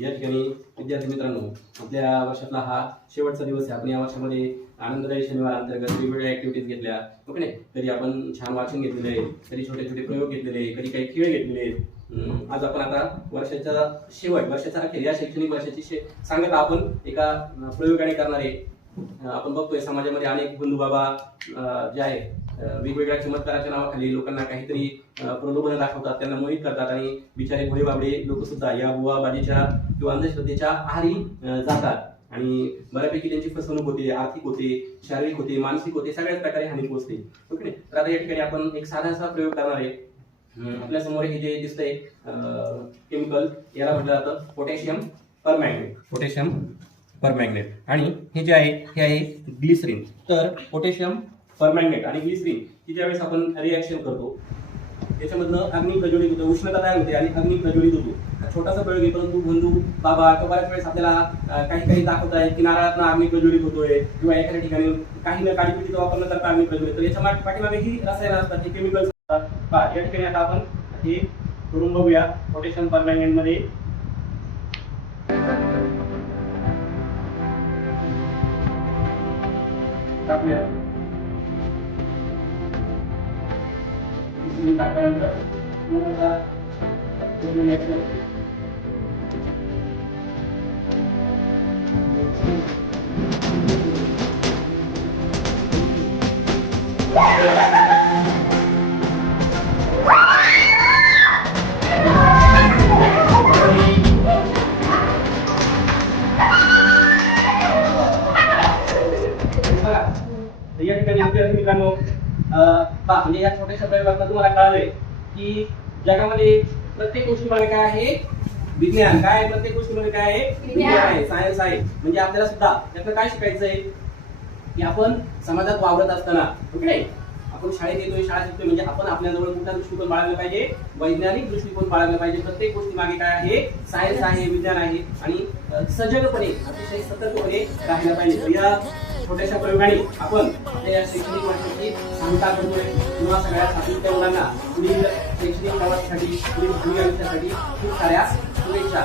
या ठिकाणी विद्यार्थी मित्रांनो, आपल्या वर्षातला हा शेवटचा दिवस आहे. आपण या वर्षामध्ये आनंददायी शनिवार अंतर्गत वेगवेगळ्या ऍक्टिव्हिटीज घेतल्या. ओके नाही, कधी आपण छान वाचन घेतलेले आहे, कधी छोटे छोटे प्रयोग घेतलेले आहे, कधी काही खेळ घेतलेले आहेत. आज आपण आता वर्षाच्या शेवट, वर्षाच्या अखेर या शैक्षणिक वर्षाची सांगता आपण एका प्रयोगाने करणार आहे. आपण बघतोय समाजामध्ये अनेक बंधू बाबा जे आहे वेगवेगळ्या चमत्काराच्या नावाखाली लोकांना काहीतरी प्रलोभन दाखवतात, त्यांना मोहित करतात आणि बिचारे भोळे बाबडे लोक सुद्धा या बुवाबाजीच्या किंवा अंधश्रद्धेच्या आहारी जातात आणि बऱ्यापैकी त्यांची फसवणूक होते, आर्थिक होते, शारीरिक होते, मानसिक होते, सगळ्याच प्रकारे हानी पोहोचते. ओके, तर आता या ठिकाणी आपण एक साधासा प्रयोग करणार आहे. आपल्या समोर हे जे दिसतंय केमिकल, याला म्हटलं जातं पोटॅशियम परमॅंगनेट. पोटॅशियम परमॅंगनेट आणि हे जे आहे हे आहे ग्लिसरीन. तर पोटॅशियम परमॅंगनेट आणि ग्लिसरीन ही ज्यावेळेस आपण रिॲक्शन करतो त्याच्यामधनं अग्नी प्रज्वलित होतं, उष्णता तयार होते आणि अग्नी प्रज्वलित होतो. छोटासा प्रयोग आहे, परंतु बंधू बाबा किंवा बऱ्याच वेळेस आपल्याला काही दाखवत आहे की नारळातनं अग्नी प्रज्वलित होतोय किंवा एखाद्या ठिकाणी काही न काळीपिटीचा वापर न करता अग्नी प्रज्वलित. तर याच्या पाठीमागे ही रसायनं असतात, हे केमिकल्स असतात. या ठिकाणी आता आपण हे करून बघूया. पोटॅशियम परमॅंगनेट मध्ये टाकूया. या ठिकाणी विद्यार्थी मित्रांनो, म्हणजे या छोट्याशा प्रयोगातून तुम्हाला कळालंय की जगामध्ये प्रत्येक गोष्टीमध्ये काय आहे, विज्ञान. काय प्रत्येक गोष्टीमध्ये काय आहे, विज्ञान आहे, सायन्स आहे. म्हणजे आपल्याला सुद्धा त्यातलं काय शिकायचंय की आपण समाजात वावरत असताना, ओके, आपण शाळेत येतोय, शाळा शिकतोय, म्हणजे आपण आपल्याजवळ कुठला दृष्टिकोन बाळगला पाहिजे, वैज्ञानिक दृष्टिकोन बाळगला पाहिजे. प्रत्येक गोष्टी मागे काय आहे, सायन्स आहे, विज्ञान आहे आणि सजगपणे अतिशय सतर्कपणे राहायला पाहिजे. या छोट्याशा प्रयोगाने आपण आपल्या शैक्षणिक वर्षाची सांगता करतोय. किंवा सगळ्या सातवीच्या मुलांना पुढील शैक्षणिक प्रवासासाठी, पुढील आयुष्यासाठी खूप साऱ्या शुभेच्छा.